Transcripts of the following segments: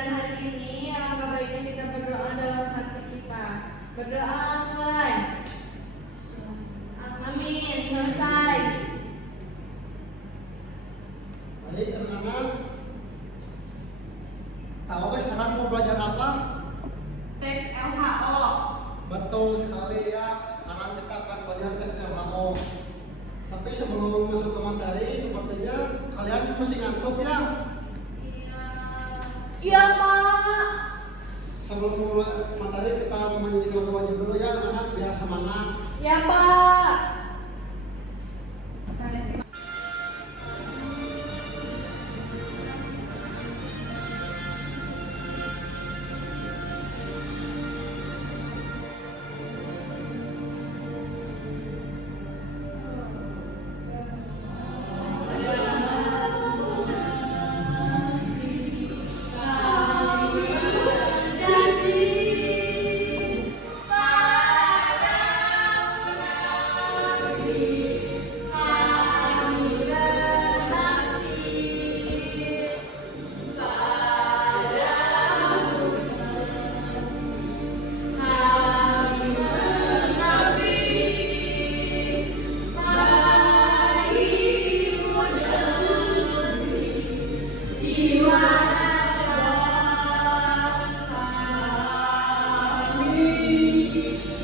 pembelajaran hari ini, alangkah baiknya kita berdoa dalam hati kita. Berdoa mulai. Amin. Selesai. Baik, anak-anak. Tahu kan sekarang mau belajar apa? Tes LHO. Betul sekali ya. Sekarang kita akan belajar tes LHO. Tapi sebelum masuk ke materi, sepertinya kalian masih ngantuk ya? Iya. Iya, Pak. Sebelum mulai materi kita menyanyikan wajib dulu ya anak-anak biar semangat. Ya, Pak.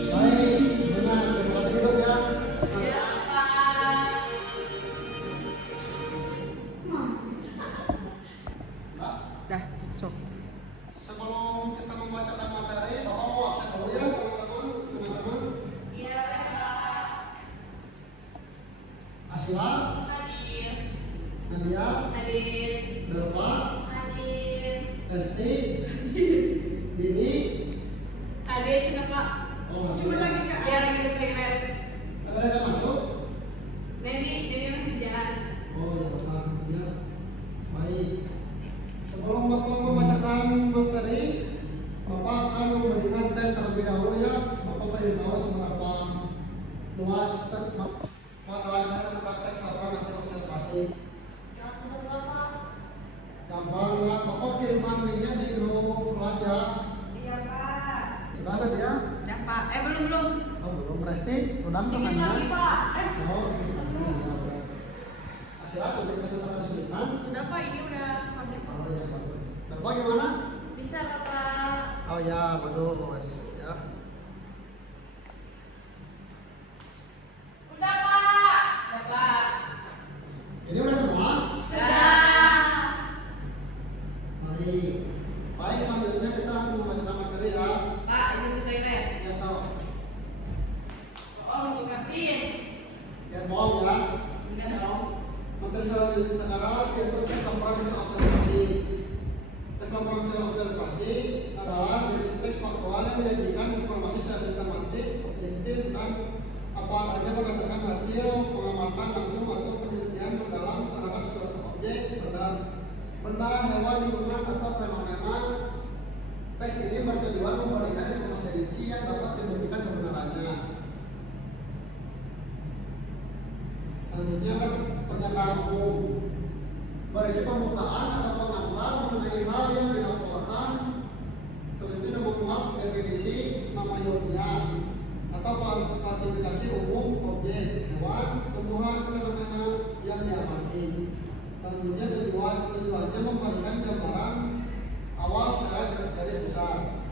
Baik, sebentar, terima kasih dulu ya. Nah, Dah, cok. sebelum kita membacakan materi, Bapak mau absen dulu ya teman-teman. Iya, Pak. Asila, Hadir. Nadia, Hadir. Belva, Hadir. Lesti, Dini. Hadir, sini, Pak. Oh, Coba lagi, Kak. Ya, lagi ke toilet. Kalian ada masuk? Nenek masih di jalan. Oh ya Bapak, ya. Baik. Sebelum Bapak membacakan materi, Bapak akan memberikan tes terlebih dahulu ya. Bapak ingin tahu seberapa luas pengetahuan tentang teks laporan hasil observasi. Gampang ya, Bapak kirimkan linknya di grup kelas ya. Iya, Pak. Sudah ada dia? Udah, Pak. Belum. Oh belum, Resti, udah Dikit makannya? lagi, Pak. Oh, ini lagi, ya, berat. Asila sudah kesulitan kesulitan. Sudah, Pak. Ini udah konten, Pak. Oh ya bagus. Bapak gimana? Bisa lah, Pak. Oh ya, bagus ya. Udah, Pak. Udah, Pak. Ini udah semua? Sudah. Baik. Baik, selanjutnya kita langsung membacakan materi ya. Pak, ini ke toilet. Ya, so. Oh, bukain. Ya, bohong ya. Udah dong. Materi selanjutnya sekarang yaitu tes laporan hasil observasi. Tes laporan hasil observasi adalah jenis tes faktual yang menyajikan informasi secara sistematis, objektif, dan apa adanya berdasarkan hasil pengamatan langsung atau penelitian mendalam terhadap suatu objek, benda, hewan, lingkungan, atau fenomena. Teks ini bertujuan memberikan informasi rinci yang dapat dibuktikan kebenarannya. Selanjutnya pernyataan umum berisi pembukaan atau pengantar mengenai hal yang dilaporkan. Selanjutnya memuat definisi nama ilmiah atau klasifikasi umum objek, hewan, tumbuhan, fenomena yang diamati. Selanjutnya tujuannya memberikan gambaran awal secara garis besar.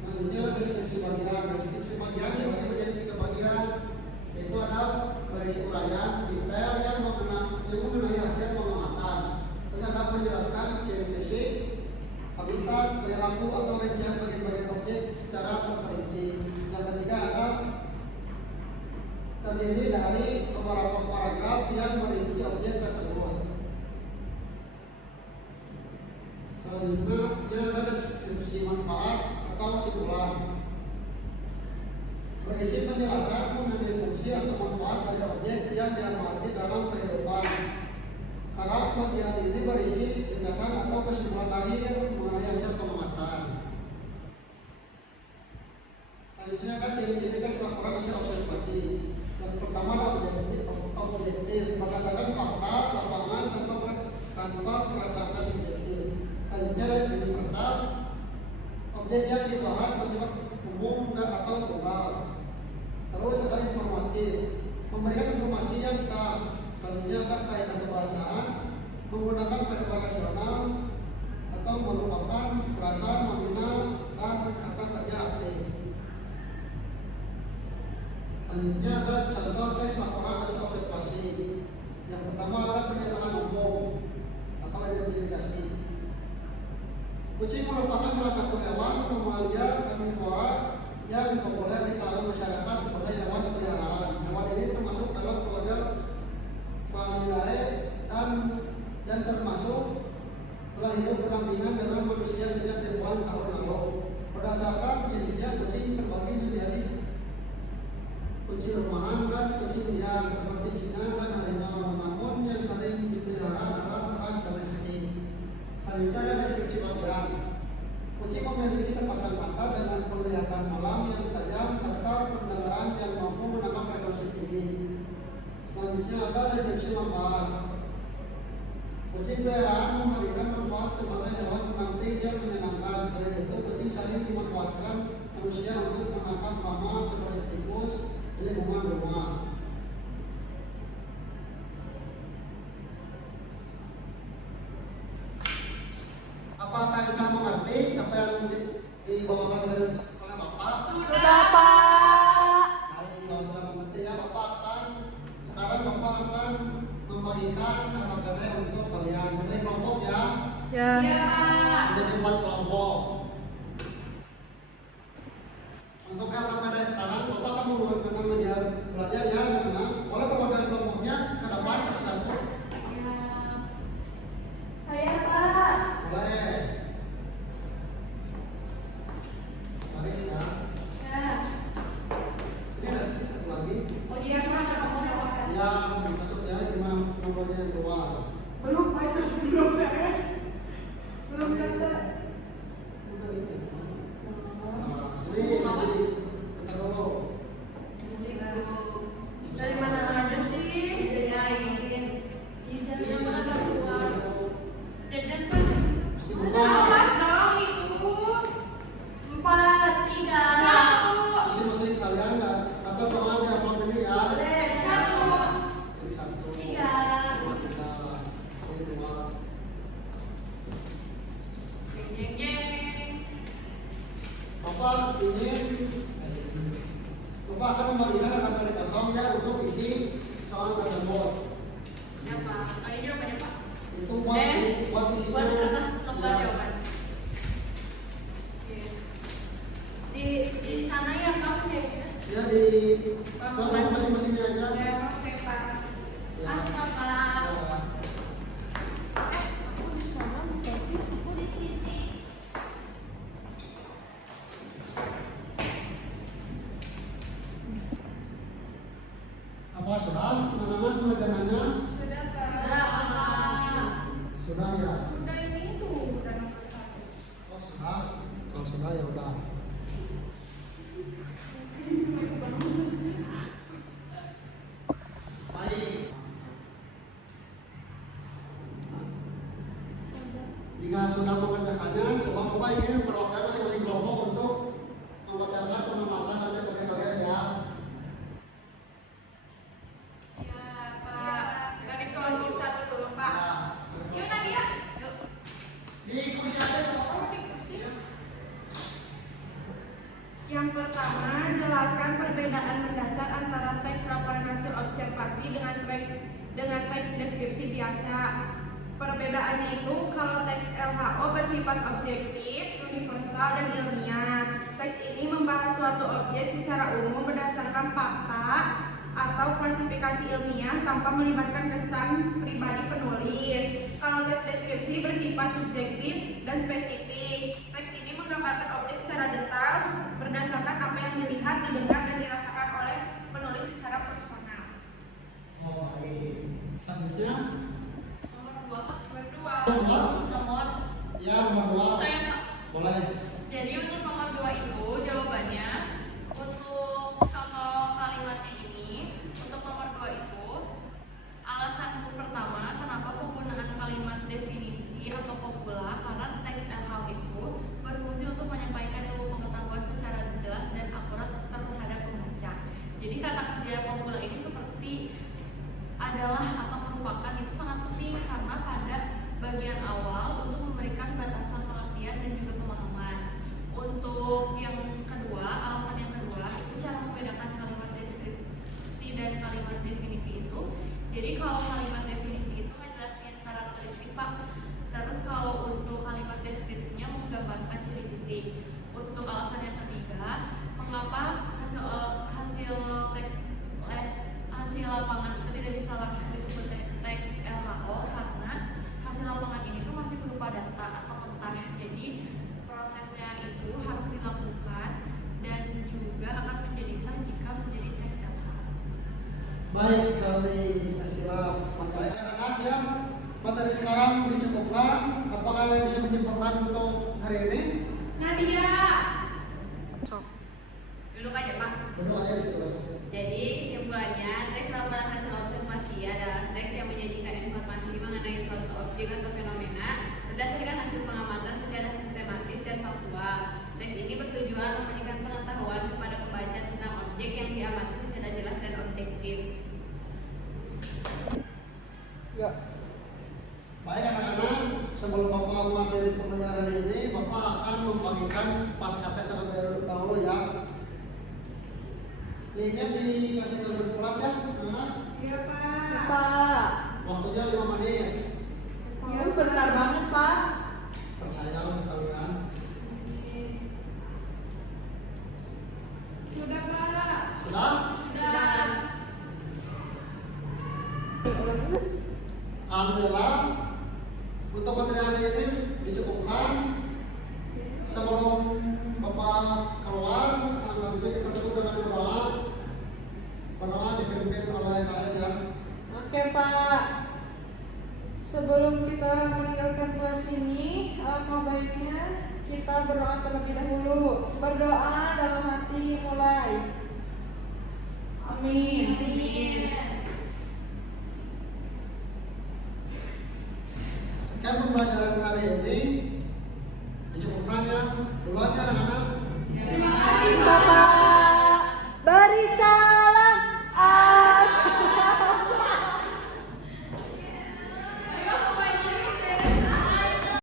Selanjutnya deskripsi bagian. Deskripsi bagian dibagi menjadi 3 bagian, yaitu ada berisi uraian detail yang mengenai hasil pengamatan. Terus ada menjelaskan ciri fisik, habitat, perilaku atau rincian bagian-bagian objek secara terperinci. Yang ketiga ada terdiri dari beberapa paragraf yang merinci objek tersebut. Selanjutnya ada deskripsi manfaat atau kesimpulan. Berisi penjelasan mengenai fungsi atau manfaat dari objek yang diamati dalam kehidupan. Harap bagian ini berisi ringkasan atau kesimpulan akhir mengenai hasil pengamatan. Selanjutnya kan ciri-ciri tes laporan hasil observasi. Yang pertama adalah objektif berdasarkan fakta, lapangan, tanpa tanpa prasangka subjektif. Selanjutnya adalah universal, objek yang dibahas bersifat umum dan atau global. Terus ada informatif, memberikan informasi yang sah. Selanjutnya ada kaidah kebahasaan, menggunakan verbal rasional atau merupakan frasa nominal dan kata kerja aktif. Selanjutnya ada contoh teks laporan hasil observasi. Yang pertama adalah pernyataan umum atau identifikasi. Kucing merupakan salah satu hewan mamalia karnivora yang populer di kalangan masyarakat sebagai hewan peliharaan. Hewan ini termasuk dalam keluarga Felidae dan termasuk telah hidup berdampingan dengan manusia sejak ribuan tahun lalu. Berdasarkan jenisnya, kucing terbagi menjadi kucing rumahan dan kucing liar seperti singa dan harimau. Namun yang sering dipelihara adalah ras domestik. Selanjutnya ada deskripsi bagian. Kucing memiliki sepasang mata dengan penglihatan malam yang tajam serta pendengaran yang mampu menangkap frekuensi tinggi. Selanjutnya ada deskripsi manfaat. Kucing peliharaan memberikan manfaat sebagai hewan pendamping yang menyenangkan. Selain itu, kucing sering dimanfaatkan manusia untuk menangkap hama seperti tikus di lingkungan rumah. Apakah sudah mengerti apa yang dibawakan oleh Bapak? Sudah, Pak. Baik, kalau sudah mengerti ya, sekarang Bapak akan membagikan KKBP untuk kalian. Menjadi kelompok ya. Ya. Menjadi 4 kelompok. Untuk KKBP sekarang Bapak akan menggunakan media belajar ya, karena boleh pembagian kelompoknya ke depan satu-satu. Saya, Pak. Boleh. Baris ya. Ya. Ini ada satu lagi. Oh iya, Mas, kamu udah makan? Ya, cocok ya, gimana nomornya yang keluar. Belum, Pak, itu belum beres. Belum dapat. Udah ini. Sudah bentar dulu. Dari mana aja sih? Dari air. Iya, dari yang mana tak keluar? Jajan kan? Awas dong itu. 4, 3, 1. Masing-masing kalian nggak atau sama aja apa ini ya? Boleh, 1. Ini 1. 3. 2. Ini 2. Jeng jeng. Bapak ingin Bapak akan membagikan KKBP kosong ya untuk isi soal tersebut. Siapa? Ini jawabannya, Pak. Itu buat isinya. Buat kertas lembar Ya. jawaban. Di sana ya, Pak, ya. Ya di masing-masingnya aja. Ya, oke, Pak. Ya. Astaga. Ya. Aku di sana, aku di sini. Apa sudah? Teman-teman pemegangannya Sudah, Pak. Sudah. sudah ya. Udah ini tuh, udah nomor 1. Oh sudah. Kalau sudah ya udah. Baik. Jika sudah mengerjakannya, coba Bapak ingin perwakilan masing-masing kelompok untuk membacakan penempatan hasil kerja kalian ya. Iya, Pak. Dari kelompok 1 dulu, Pak. Yuk, Nadia. Yuk. Di kursi aja. Oh, di kursi. Yang pertama, jelaskan perbedaan mendasar antara teks laporan hasil observasi dengan teks deskripsi biasa. Perbedaannya itu kalau teks LHO bersifat objektif, universal, dan ilmiah. Teks ini membahas suatu objek secara umum berdasarkan fakta atau klasifikasi ilmiah tanpa melibatkan kesan pribadi penulis. Kalau teks deskripsi bersifat subjektif dan spesifik. Teks ini menggambarkan objek secara detail berdasarkan apa yang dilihat, didengar, dan dirasakan oleh penulis secara personal. Oh baik. Selanjutnya Nomor ya nomor 2. saya, Pak. Boleh. Jadi untuk nomor 2 itu jawabannya untuk contoh kalimatnya ini, untuk nomor 2 itu alasan pertama kenapa penggunaan kalimat memberikan batasan pengertian dan juga pemahaman. Untuk yang kedua, alasan yang kedua itu cara membedakan kalimat deskripsi dan kalimat definisi itu. Jadi kalau kalimat definisi itu ngejelasin karakteristik Pak. Terus kalau untuk kalimat deskripsinya menggambarkan ciri fisik. Untuk alasan yang ketiga, mengapa hasil lapangan itu tidak bisa langsung disebut teks LHO, karena hasil lapangan ini tuh masih berupa data atau mentah. Jadi prosesnya itu harus dilakukan dan juga akan menjadi sah jika menjadi teks LHO. Baik sekali, siap. Makanya anak ya, materi sekarang dicukupkan. Apakah yang bisa menyempurnakan untuk hari ini? Nadia. Duduk aja Pak. Duduk aja di situ. Jadi kesimpulannya, teks laporan hasil observasi adalah teks yang menyajikan informasi mengenai suatu objek atau fenomena berdasarkan hasil pengamatan secara sistematis dan faktual. Teks ini bertujuan memberikan pengetahuan kepada pembaca tentang objek yang diamati secara jelas dan objektif. Ya. Baik anak-anak, sebelum Bapak mengakhiri pembelajaran ini, Bapak akan membagikan pasca tes terlebih dahulu ya. Linknya dikasih ke grup kelas ya, anak. Iya Pak. Pak, Waktunya 5 menit. bentar banget Pak. Percayalah kalian. Sudah Pak. Sudah? Sudah. Alhamdulillah, untuk materi hari ini dicukupkan. Sebelum Bapak keluar, alhamdulillah kita tutup dengan berdoa. Berdoa dipimpin oleh saya ya. Oke Pak. Sebelum kita meninggalkan kelas ini, alangkah baiknya kita berdoa terlebih dahulu. Berdoa dalam hati mulai. Amin. Sekian pembelajaran hari